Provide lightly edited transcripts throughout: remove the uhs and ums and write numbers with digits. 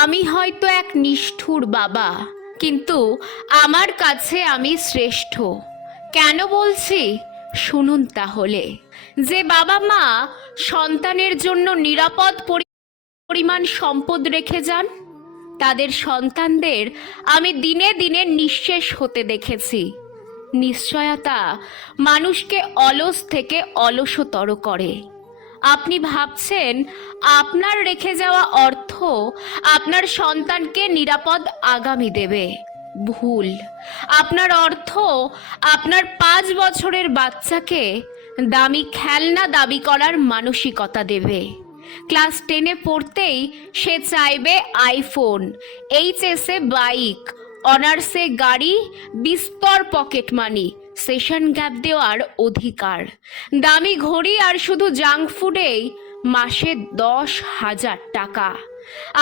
আমি হয়তো এক নিষ্ঠুর বাবা, কিন্তু আমার কাছে আমি শ্রেষ্ঠ। কেন বলছি শুনুন তাহলে। যে বাবা মা সন্তানের জন্য নিরাপদ পরিমাণ সম্পদ রেখে যান, তাদের সন্তানদের আমি দিনে দিনে নিঃশেষ হতে দেখেছি। নিশ্চয়তা মানুষকে অলস থেকে অলসতর করে। আপনি ভাবছেন আপনার রেখে যাওয়া অর্থ আপনার সন্তানকে নিরাপদ আগামী দেবে। ভুল। আপনার অর্থ আপনার 5 বছরের বাচ্চাকে দামি খেলনা দাবি করার মানসিকতা দেবে। ক্লাস 10-এ পড়তেই সে চাইবে আইফোন, এইচএসে বাইক, অনার্সে গাড়ি, বিস্তর পকেট মানি, সেশন গ্যাপ দেওয়ার অধিকার, দামি ঘড়ি আর শুধু জাঙ্ক ফুডেই মাসে 10,000 টাকা।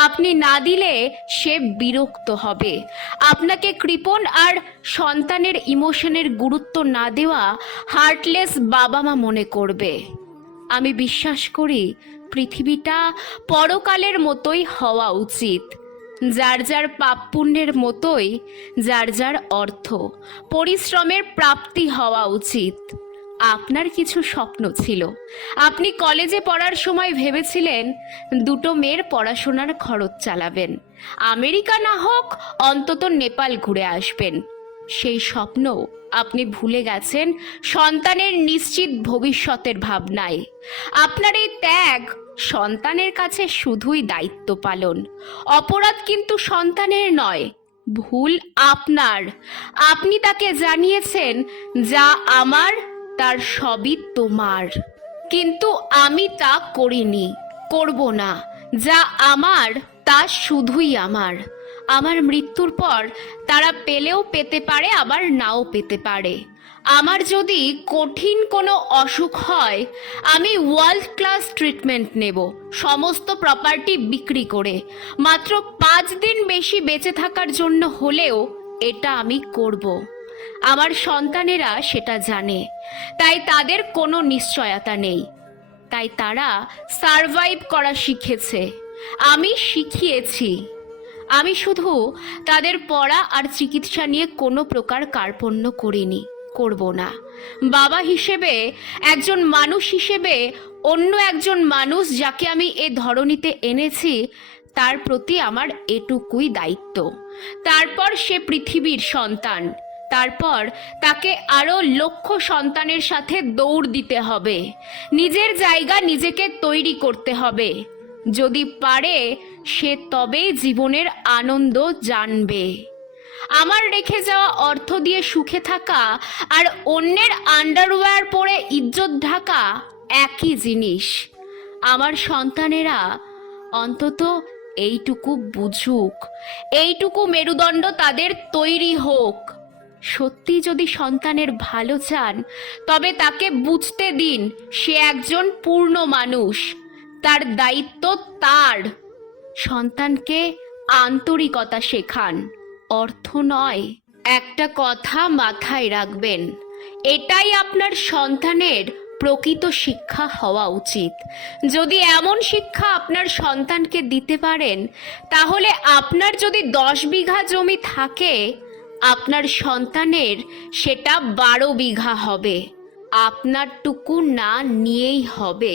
আপনি না দিলে সে বিরক্ত হবে, আপনাকে কৃপণ আর সন্তানের ইমোশনের গুরুত্ব না দেওয়া হার্টলেস বাবা মা মনে করবে। আমি বিশ্বাস করি পৃথিবীটা পরকালের মতোই হওয়া উচিত। যার যার পাপ পুণ্যের মতোই যার যার অর্থ পরিশ্রমের প্রাপ্তি হওয়া উচিত। আপনার কিছু স্বপ্ন ছিল। আপনি কলেজে পড়ার সময় ভেবেছিলেন 2টো মেয়ের পড়াশোনার খরচ চালাবেন, আমেরিকা না হোক অন্তত নেপাল ঘুরে আসবেন। সেই স্বপ্ন আপনি ভুলে গেছেন সন্তানের নিশ্চিত ভবিষ্যতের ভাবনায়। আপনার এই ত্যাগ সন্তানের কাছে শুধুই দায়িত্ব পালন। অপরাধ কিন্তু সন্তানের নয়, ভুল আপনার। আপনি তাকে জানিয়েছেন যা আমার তার সবই তোমার, কিন্তু আমি তা করিনি, করব না। যা আমার তা শুধুই আমার। আমার মৃত্যুর পর তারা পেলেও পেতে পারে, আবার নাও পেতে পারে। আমার যদি কঠিন কোনো অসুখ হয়, আমি ওয়ার্ল্ড ক্লাস ট্রিটমেন্ট নেব, সমস্ত প্রপার্টি বিক্রি করে। মাত্র 5 দিন বেশি বেঁচে থাকার জন্য হলেও এটা আমি করব। আমার সন্তানেরা সেটা জানে, তাই তাদের কোনো নিশ্চয়তা নেই। তাই তারা সারভাইভ করা শিখেছে, আমি শিখিয়েছি। আমি শুধু তাদের পড়া আর চিকিৎসা নিয়ে কোনো প্রকার কার্পণ্য করিনি, করব না। বাবা হিসেবে, একজন মানুষ হিসেবে, অন্য একজন মানুষ যাকে আমি এ ধরনীতে এনেছি তার প্রতি আমার এটুকুই দায়িত্ব। তারপর সে পৃথিবীর সন্তান, তারপর তাকে আরও লক্ষ সন্তানের সাথে দৌড় দিতে হবে, নিজের জায়গা নিজেকে তৈরি করতে হবে। যদি পারে সে তবেই জীবনের আনন্দ জানবে। আমার রেখে যাওয়া অর্থ দিয়ে সুখে থাকা আর অন্যের আন্ডারওয়্যার পরে ইজ্জত ঢাকা একই জিনিস। আমার সন্তানেরা অন্তত এইটুকু বুঝুক, এইটুকু মেরুদণ্ড তাদের তৈরি হোক। সত্যি যদি সন্তানের ভালো চান, তবে তাকে বুঝতে দিন সে একজন পূর্ণ মানুষ, তার দায়িত্ব তার। সন্তানকে আন্তরিকতা শেখান, অর্থ নয়। একটা কথা মাথায় রাখবেন, এটাই আপনার সন্তানের প্রকৃত শিক্ষা হওয়া উচিত। যদি এমন শিক্ষা আপনার সন্তানকে দিতে পারেন, তাহলে আপনার যদি 10 বিঘা জমি থাকে, আপনার সন্তানের সেটা 12 বিঘা হবে। আপনারটুকু না নিয়েই হবে।